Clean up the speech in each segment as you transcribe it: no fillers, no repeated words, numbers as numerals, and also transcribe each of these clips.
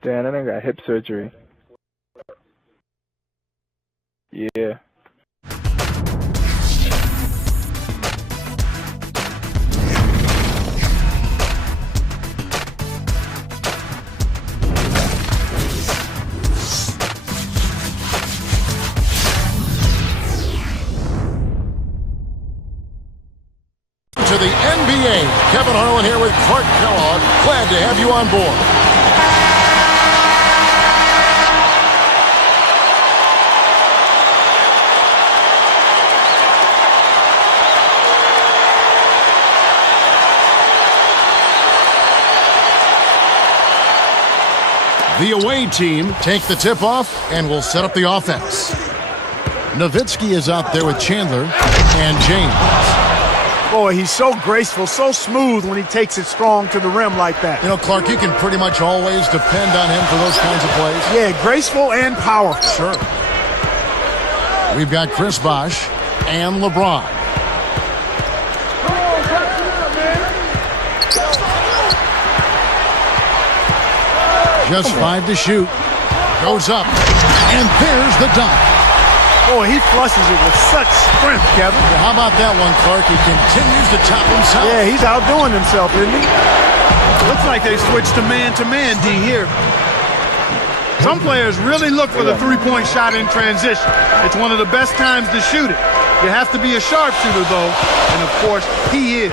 Damn, that nigga got hip surgery. Yeah. To the NBA, Kevin Harlan here with Clark Kellogg. Glad to have you on board. The away team take the tip-off and will set up the offense. Nowitzki is out there with Chandler and James. Boy, he's so graceful, so smooth when he takes it strong to the rim like that. You know, Clark, you can pretty much always depend on him for those kinds of plays. Yeah, graceful and powerful. Sure. We've got Chris Bosh and LeBron. Just 5 to shoot. Goes up. And there's the dunk. Boy, he flushes it with such strength, Kevin. Well, how about that one, Clark? He continues to top himself. Yeah, he's outdoing himself, isn't he? Looks like they switched to man-to-man, D, here. Some players really look for the three-point shot in transition. It's one of the best times to shoot it. You have to be a sharpshooter, though, and of course, he is.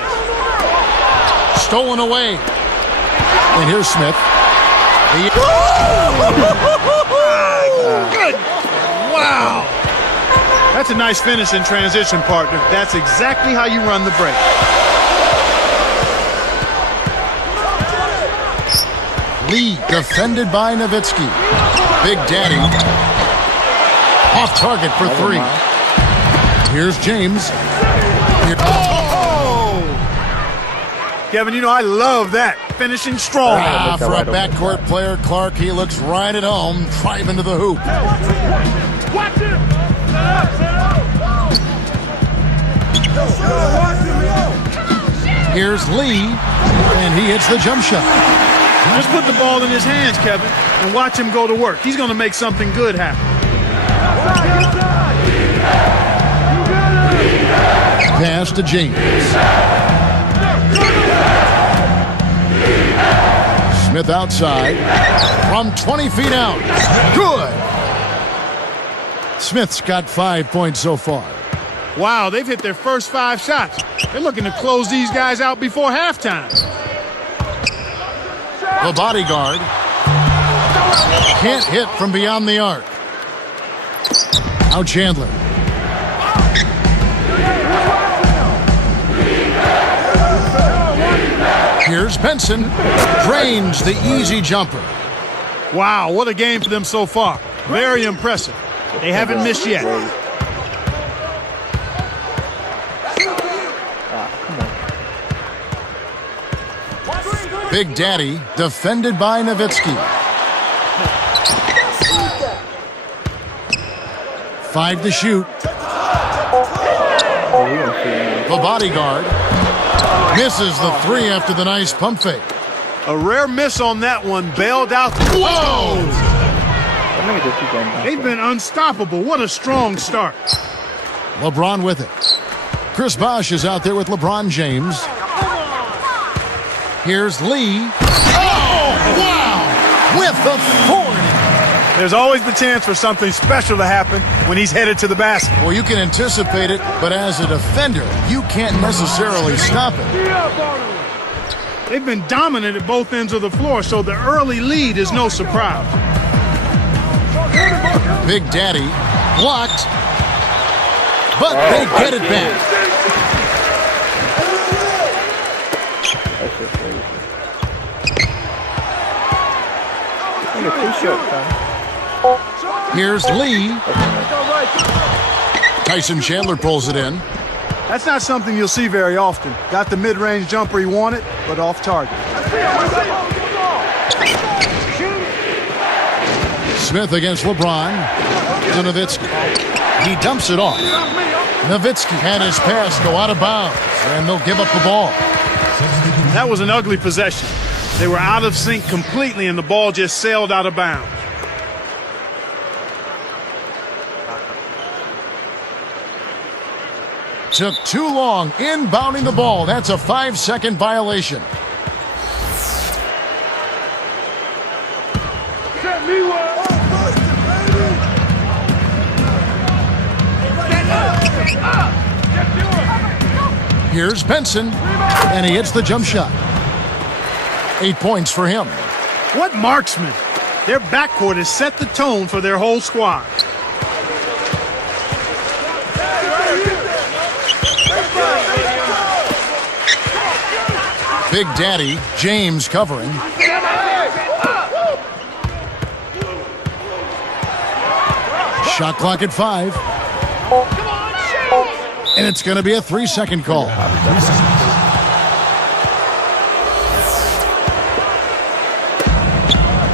Stolen away. And here's Smith. Good. Wow. That's a nice finish in transition, partner. That's exactly how you run the break. Lee defended by Nowitzki. Big Daddy. Off target for 3. Here's James. Oh! Kevin, you know, I love that. Finishing strong. For a backcourt player, Clark, he looks right at home, driving to the hoop. Watch him! Here's Lee, and he hits the jump shot. Just put the ball in his hands, Kevin, and watch him go to work. He's going to make something good happen. Pass to James. Smith outside from 20 feet out. Good. Smith's got 5 points so far. Wow, they've hit their first 5 shots. They're looking to close these guys out before halftime. The bodyguard can't hit from beyond the arc. Now Chandler. Here's Benson. Drains the easy jumper. Wow, what a game for them so far. Very impressive. They haven't missed yet. Big Daddy defended by Nowitzki. 5 to shoot. The bodyguard misses the 3 after the nice pump fake. A rare miss on that one, bailed out. Whoa! They've been unstoppable. What a strong start. LeBron with it. Chris Bosh is out there with LeBron James. Here's Lee. Oh, wow! With the 40. There's always the chance for something special to happen when he's headed to the basket. Well, you can anticipate it, but as a defender, you can't necessarily stop it. They've been dominant at both ends of the floor, so the early lead is no surprise. Big Daddy blocked, but they get it back. Here's Lee. Tyson Chandler pulls it in. That's not something you'll see very often. Got the mid-range jumper he wanted, but off target. Smith against LeBron. To Nowitzki. He dumps it off. Nowitzki had his pass go out of bounds, and they'll give up the ball. That was an ugly possession. They were out of sync completely, and the ball just sailed out of bounds. Took too long inbounding the ball. That's a 5-second violation. Here's Benson, and he hits the jump shot. 8 points for him. What marksman! Their backcourt has set the tone for their whole squad. Big Daddy, James covering. Shot clock at 5. And it's going to be a 3-second call.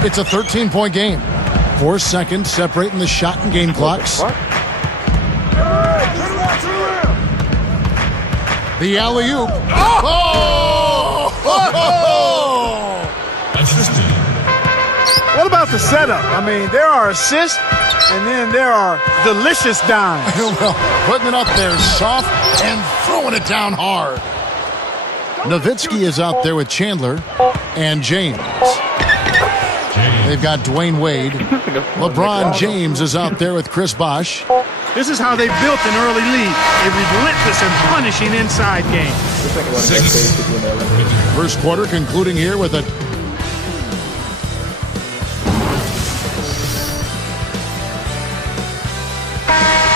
It's a 13-point game. 4 seconds separating the shot and game clocks. The alley-oop. What about the setup? I mean, there are assists, and then there are delicious dimes. Well, putting it up there soft and throwing it down hard. Nowitzki is out there with Chandler and James. They've got Dwayne Wade. LeBron James is out there with Chris Bosh. This is how they built an early lead. A relentless and punishing inside game. First quarter concluding here with a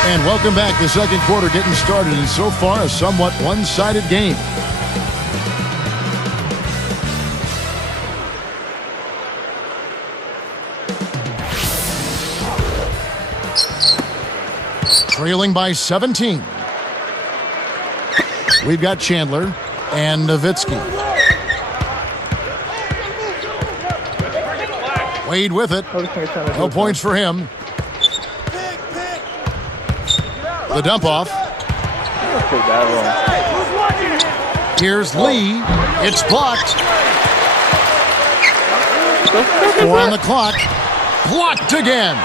And welcome back. The second quarter getting started, and so far a somewhat one-sided game. Trailing by 17. We've got Chandler and Nowitzki. Wade with it. No points for him. The dump off. Here's Lee. It's blocked. 4 on the clock. Blocked again.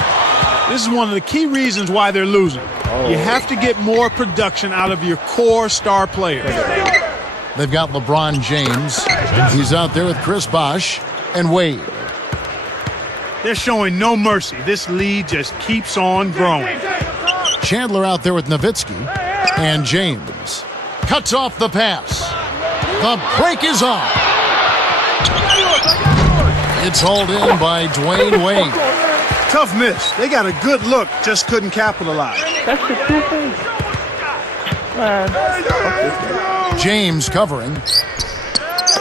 This is one of the key reasons why they're losing. You have to get more production out of your core star players. They've got LeBron James. He's out there with Chris Bosh and Wade. They're showing no mercy. This lead just keeps on growing. Chandler out there with Nowitzki and James. Cuts off the pass. The break is on. It's hauled in by Dwayne Wade. Tough miss. They got a good look, just couldn't capitalize. That's the two things. Man. James covering.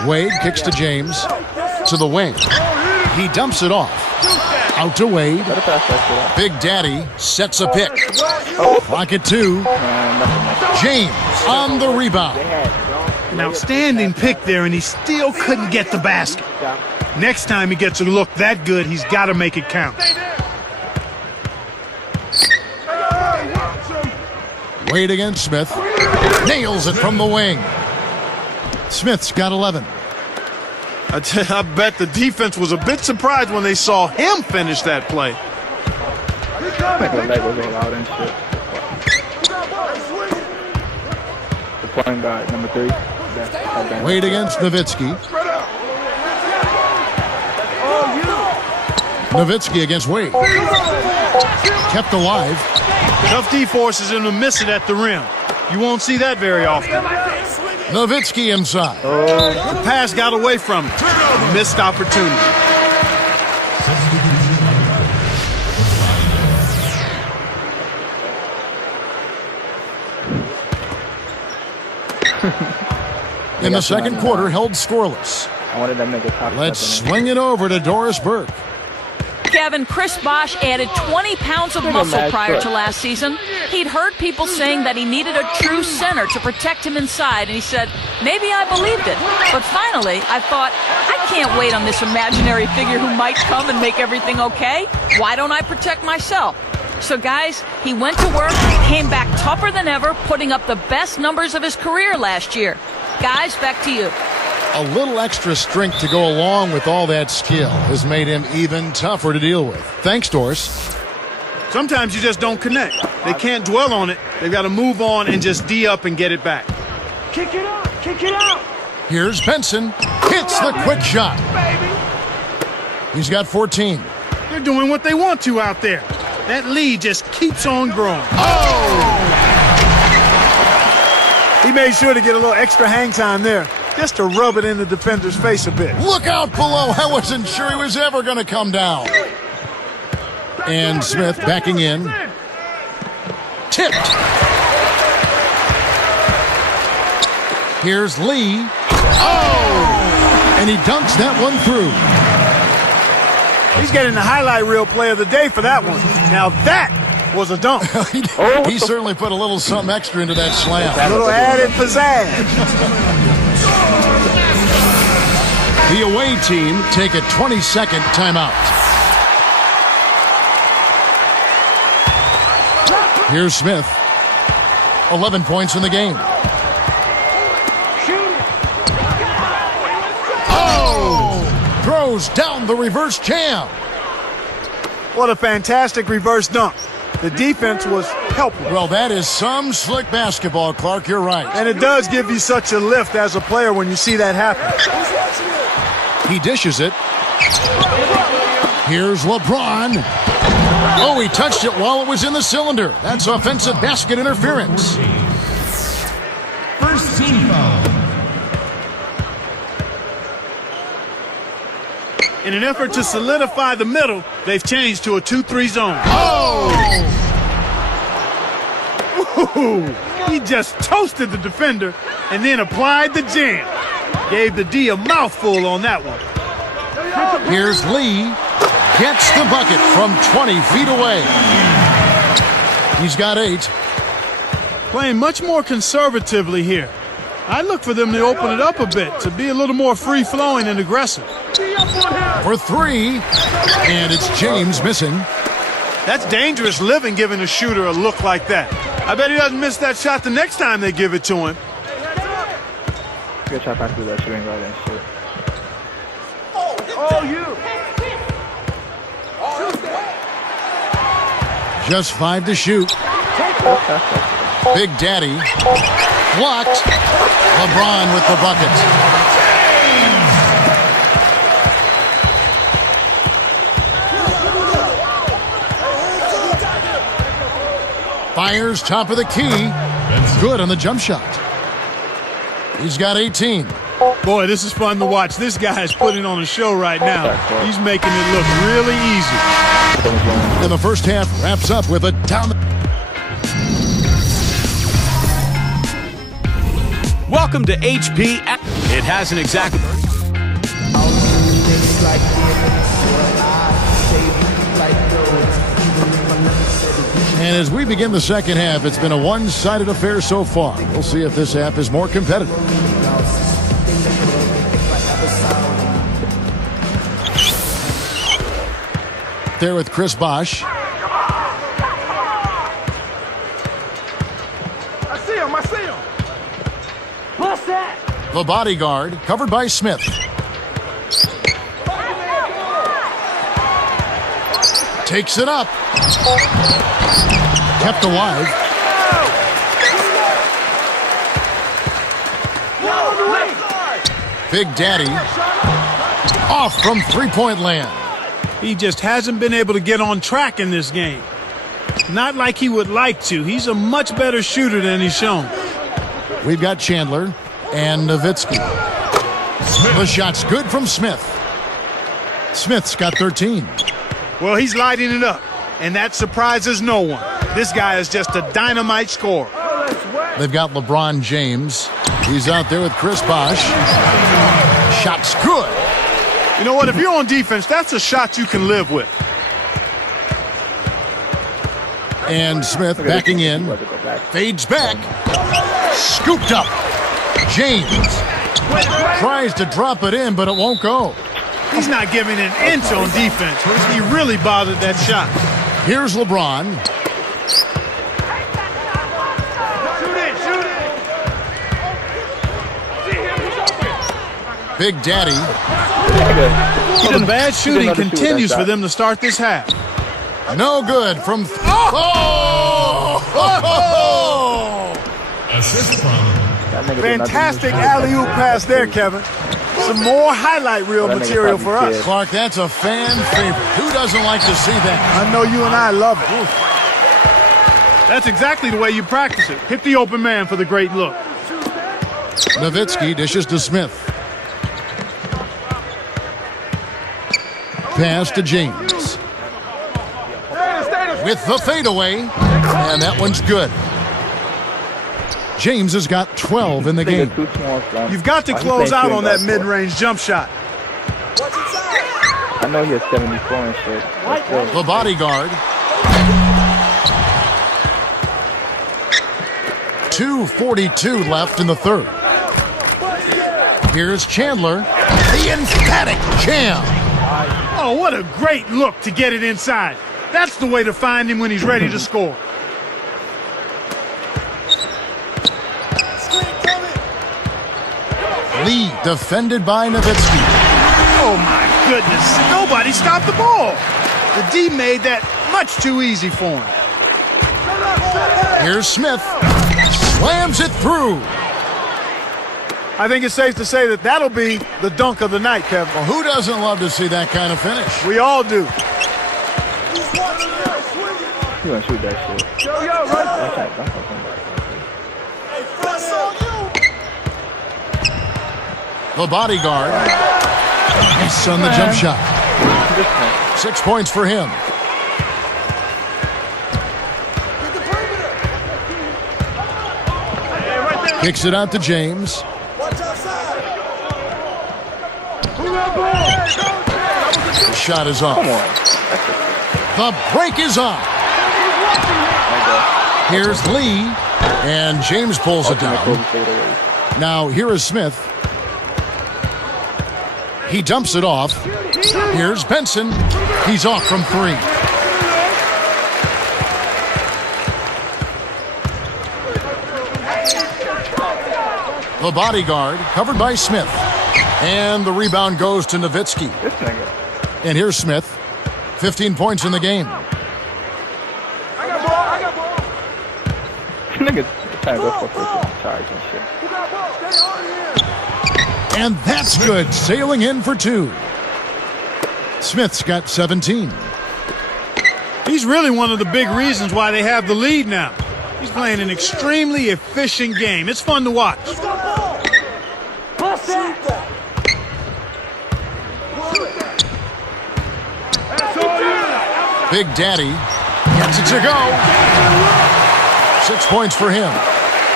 Wade kicks to James. To the wing. He dumps it off. Out to Wade. Big Daddy sets a pick. Clock at 2. James on the rebound. An outstanding pick there, and he still couldn't get the basket. Next time he gets a look that good, he's got to make it count. Wade against Smith. Nails it from the wing. Smith's got 11. I bet the defense was a bit surprised when they saw him finish that play. The leg was all out and shit. The point guard, number 3. Wade against Nowitzki. Nowitzki against Wade. Kept alive. Tough D-forces him to miss it at the rim. You won't see that very often. Nowitzki inside. The pass got away from him. A missed opportunity. In the second quarter, held scoreless. I wanted them to get top. Let's swing it over to Doris Burke. Kevin, Chris Bosh added 20 pounds of muscle prior to last season. He'd heard people saying that he needed a true center to protect him inside, and he said, maybe I believed it. But finally, I thought, I can't wait on this imaginary figure who might come and make everything okay. Why don't I protect myself? So guys, he went to work, came back tougher than ever, putting up the best numbers of his career last year. Guys, back to you. A little extra strength to go along with all that skill has made him even tougher to deal with. Thanks, Doris. Sometimes you just don't connect. They can't dwell on it. They've got to move on and just D up and get it back. Kick it out! Kick it out! Here's Benson. Hits the quick shot. He's got 14. They're doing what they want to out there. That lead just keeps on growing. Oh! He made sure to get a little extra hang time there, just to rub it in the defender's face a bit. Look out below. I wasn't sure he was ever going to come down. And Smith backing in. Tipped. Here's Lee. Oh! And he dunks that one through. He's getting the highlight reel play of the day for that one. Now that was a dunk. He certainly put a little something extra into that slam. A little added pizzazz. The away team take a 20-second timeout. Here's Smith. 11 points in the game. Oh! Throws down the reverse jam. What a fantastic reverse dunk. The defense was helpless. Well, that is some slick basketball, Clark. You're right. And it does give you such a lift as a player when you see that happen. He dishes it. Here's LeBron. Oh, he touched it while it was in the cylinder. That's offensive basket interference. First team foul. In an effort to solidify the middle, they've changed to a 2-3 zone. Oh! Ooh, he just toasted the defender and then applied the jam. Gave the D a mouthful on that one. Here's Lee. Gets the bucket from 20 feet away. He's got 8. Playing much more conservatively here. I look for them to open it up a bit, to be a little more free-flowing and aggressive. For 3. And it's James missing. That's dangerous living, giving a shooter a look like that. I bet he doesn't miss that shot the next time they give it to him. Good shot back through that shooting guard and shit. Oh, you! Just 5 to shoot. Big Daddy. Blocked. LeBron with the bucket. Fires top of the key. Good on the jump shot. He's got 18. Boy, this is fun to watch. This guy is putting on a show right now. He's making it look really easy. And the first half wraps up with a down. Welcome to HP. It hasn't exactly. And as we begin the second half, it's been a one-sided affair so far. We'll see if this half is more competitive. There with Chris Bosh. I see him! I see him! What's that? The bodyguard, covered by Smith. Takes it up. Kept alive. Big Daddy. Off from three-point land. He just hasn't been able to get on track in this game. Not like he would like to. He's a much better shooter than he's shown. We've got Chandler and Nowitzki. The shot's good from Smith. Smith's got 13. Well, he's lighting it up, and that surprises no one. This guy is just a dynamite scorer. They've got LeBron James. He's out there with Chris Bosh. Shot's good. You know what? If you're on defense, that's a shot you can live with. And Smith backing in. Fades back. Scooped up. James tries to drop it in, but it won't go. He's not giving an inch on defense. He really bothered that shot. Here's LeBron. Big Daddy. So the bad shooting continues for them to start this half. No good from... Assist from Fantastic alley-oop pass there, Kevin. Some more highlight reel material for us. Clark, that's a fan favorite. Who doesn't like to see that? I know you and I love it. That's exactly the way you practice it. Hit the open man for the great look. Nowitzki dishes to Smith. Pass to James. With the fadeaway, and that one's good. James has got 12 in the game. You've got to close out on that mid-range jump shot. I know he has 74 and shit. The bodyguard. 2:42 left in the third. Here's Chandler, the emphatic jam. Oh, what a great look to get it inside. That's the way to find him when he's ready to score. Lee defended by Nowitzki. Oh, my goodness. Nobody stopped the ball. The D made that much too easy for him. Here's Smith. Slams it through. I think it's safe to say that that'll be the dunk of the night, Kevin. Well, who doesn't love to see that kind of finish? We all do. You gonna shoot that shit. The bodyguard. He's on the jump shot. 6 points for him. Kicks it out to James. The shot is off. The break is on. Here's Lee, and James pulls it down. Now here is Smith. He dumps it off. Here's Benson. He's off from three. The bodyguard covered by Smith. And the rebound goes to Nowitzki. And here's Smith. 15 points in the game. I got ball. Niggas trying to go for a charge and shit. And that's good. Sailing in for two. Smith's got 17. He's really one of the big reasons why they have the lead now. He's playing an extremely efficient game. It's fun to watch. Big Daddy gets it to go. 6 points for him.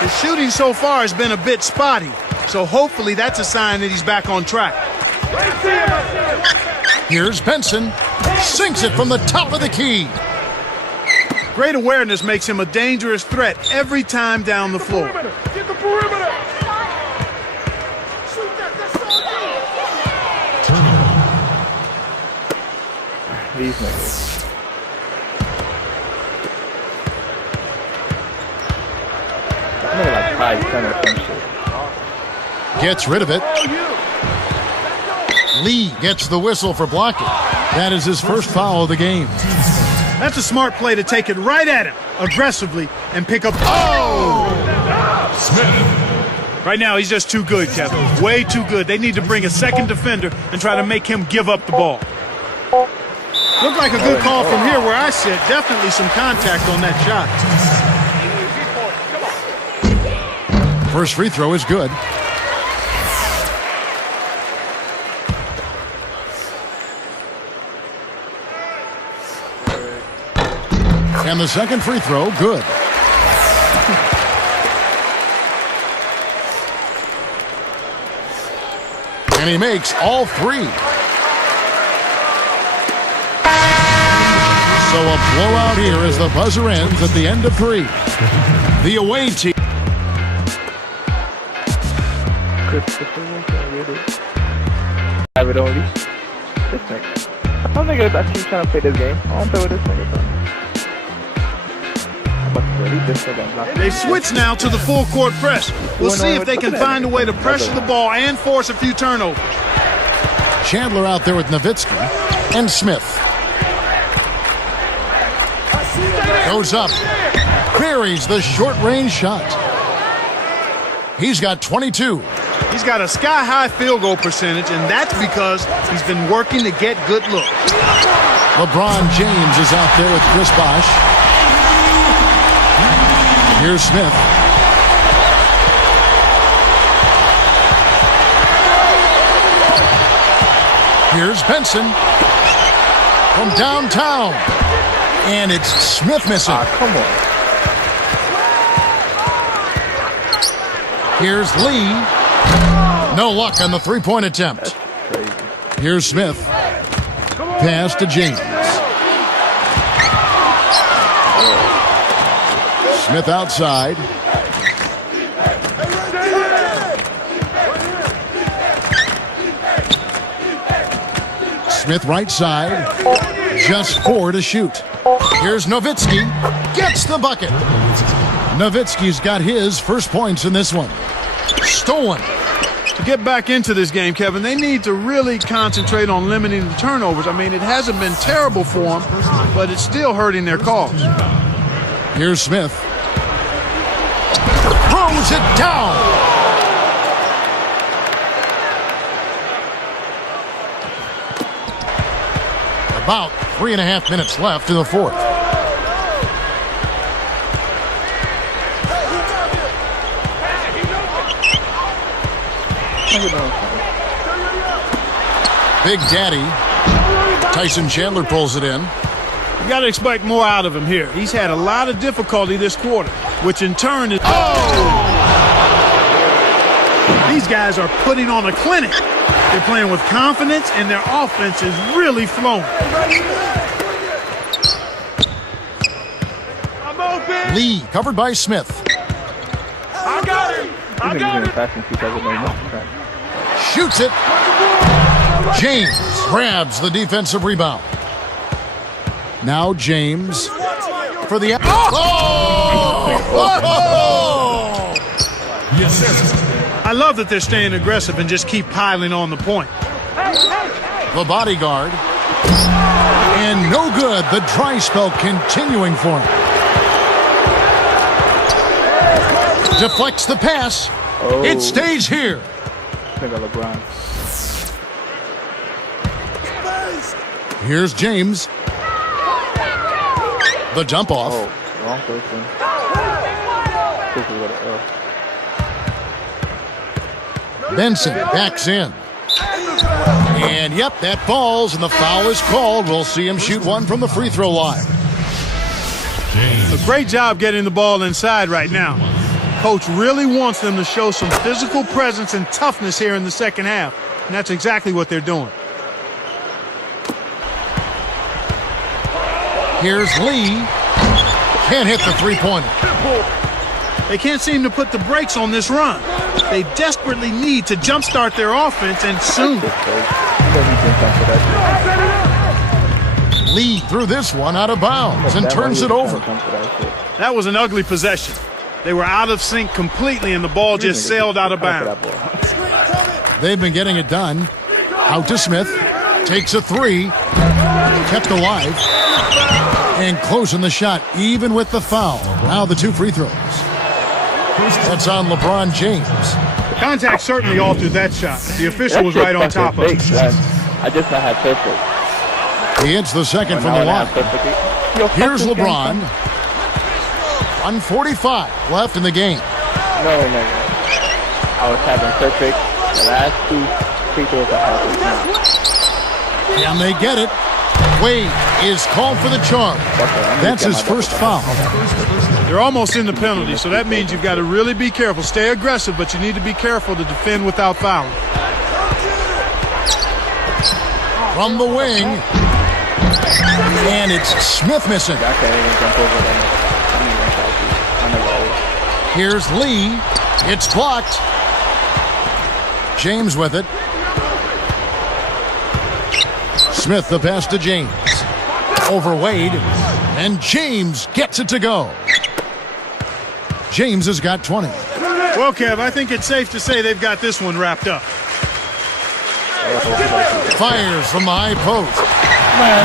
His shooting so far has been a bit spotty, so hopefully that's a sign that he's back on track. Here's Benson. Sinks it from the top of the key. Great awareness makes him a dangerous threat every time down the floor. Get the perimeter. These niggas. Like 5'10" or some shit. Gets rid of it. Lee gets the whistle for blocking. That is his first foul of the game. That's a smart play to take it right at him, aggressively, and pick up. Oh! Smith. Right now, he's just too good, Kevin. Way too good. They need to bring a second defender and try to make him give up the ball. Looked like a good call from here where I sit. Definitely some contact on that shot. First free throw is good. And the second free throw, good. And he makes all three. So a blowout here as the buzzer ends at the end of three. The away team. Have it only. This nigga. I don't think it's actually trying to play this game. I don't play with this nigga. They've switched now to the full court press. We'll see if they can find a way to pressure the ball and force a few turnovers. Chandler out there with Nowitzki and Smith. Goes up. Buries the short-range shot. He's got 22. He's got a sky-high field goal percentage, and that's because he's been working to get good looks. LeBron James is out there with Chris Bosh. Here's Smith. Here's Benson from downtown. And it's Smith missing. Come on. Here's Lee. No luck on the three-point attempt. Here's Smith. Pass to James. Smith outside. Smith right side. Just 4 to shoot. Here's Nowitzki. Gets the bucket. Nowitzki's got his first points in this one. Stolen. To get back into this game, Kevin, they need to really concentrate on limiting the turnovers. I mean, it hasn't been terrible for them, but it's still hurting their cause. Here's Smith. Throws it down. About 3.5 minutes left in the fourth. Big Daddy. Tyson Chandler pulls it in. You got to expect more out of him here. He's had a lot of difficulty this quarter, which in turn is... These guys are putting on a clinic. They're playing with confidence, and their offense is really flowing. Lee covered by Smith. I got him. I got him. Shoots it. James grabs the defensive rebound. Now James for the... I love that they're staying aggressive and just keep piling on the point. The bodyguard. And no good. The dry spell continuing for him. Deflects the pass. It stays here. LeBron. Here's James. The dump off. Oh, wrong person. Benson backs in. And yep, that falls, and the foul is called. We'll see him shoot one from the free throw line. A great job getting the ball inside right now. Coach really wants them to show some physical presence and toughness here in the second half, and that's exactly what they're doing. Here's Lee. Can't hit the three-pointer. They can't seem to put the brakes on this run. They desperately need to jumpstart their offense, and soon. Lee threw this one out of bounds and turns it over. That was an ugly possession. They were out of sync completely, and the ball just sailed out of bounds. They've been getting it done. Out to Smith. Takes a three. Kept alive. And closing the shot, even with the foul. Now the two free throws. That's on LeBron James. Contact certainly altered that shot. The official was right on top of it. I just not had perfect. He hits the second from the line. Here's LeBron. 1:45 left in the game. No. I was having perfect. The last two free throws I had. And they get it. Wade is called for the charge. That's his first foul. They're almost in the penalty, so that means you've got to really be careful. Stay aggressive, but you need to be careful to defend without fouling. From the wing. And it's Smith missing. Here's Lee. It's blocked. James with it. Smith the pass to James. Over Wade. And James gets it to go. James has got 20. Well, Kev, I think it's safe to say they've got this one wrapped up. Fires from the high post.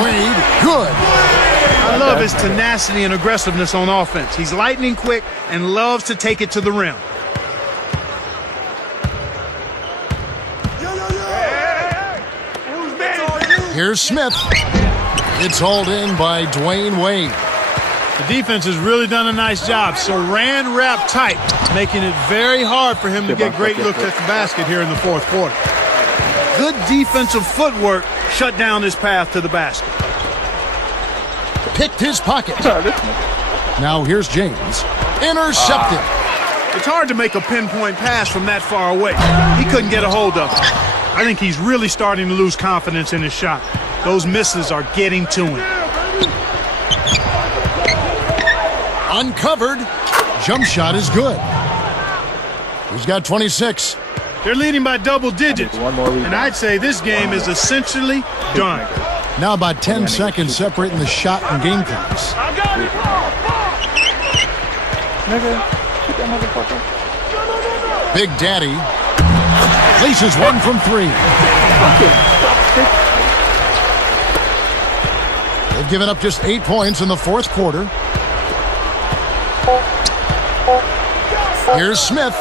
Wade, good. I love his tenacity and aggressiveness on offense. He's lightning quick and loves to take it to the rim. Here's Smith. It's hauled in by Dwayne Wade. The defense has really done a nice job. Saran wrap tight, making it very hard for him to get great looks at the basket here in the fourth quarter. Good defensive footwork shut down his path to the basket. Picked his pocket. Now here's James. Intercepted. It's hard to make a pinpoint pass from that far away. He couldn't get a hold of it. I think he's really starting to lose confidence in his shot. Those misses are getting to him. Uncovered. Jump shot is good. He's got 26. They're leading by double digits, and I'd say this game is essentially done. Now about 10 seconds separating the shot and game clocks. Big Daddy places one from 3. They've given up just 8 points in the fourth quarter. Here's Smith.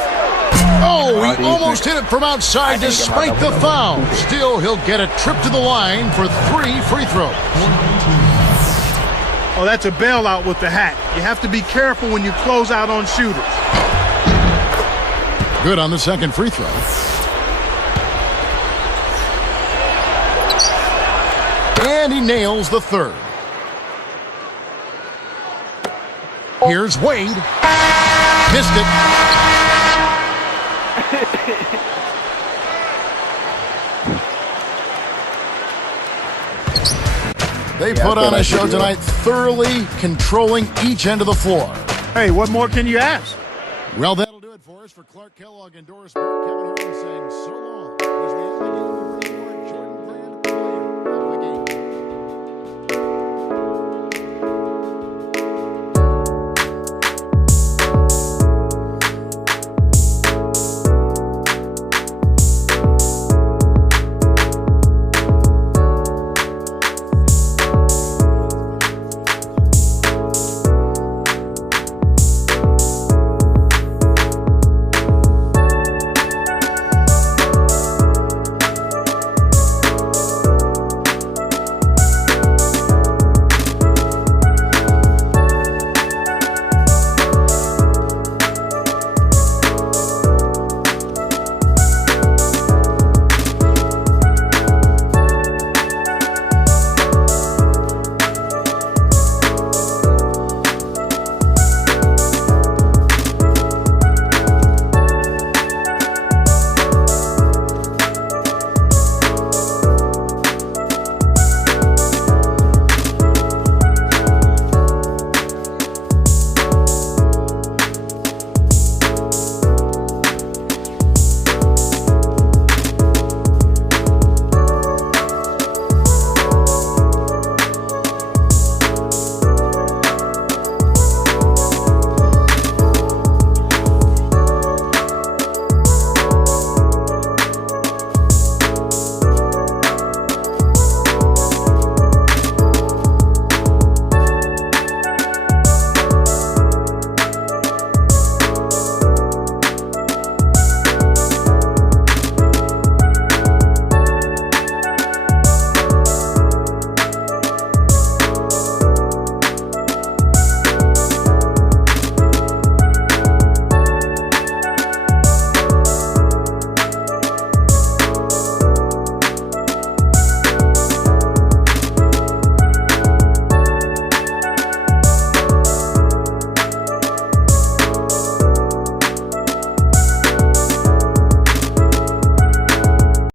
Oh, he almost hit it from outside despite the foul. Still, he'll get a trip to the line for 3 free throws. Oh, that's a bailout with the hat. You have to be careful when you close out on shooters. Good on the second free throw. And he nails the third. Here's Wade. Missed it. They put on a show tonight, thoroughly controlling each end of the floor. Hey, what more can you ask? Well, that'll do it for us. For Clark Kellogg and Doris Burke, Kevin Harlan saying so long. As we end the game,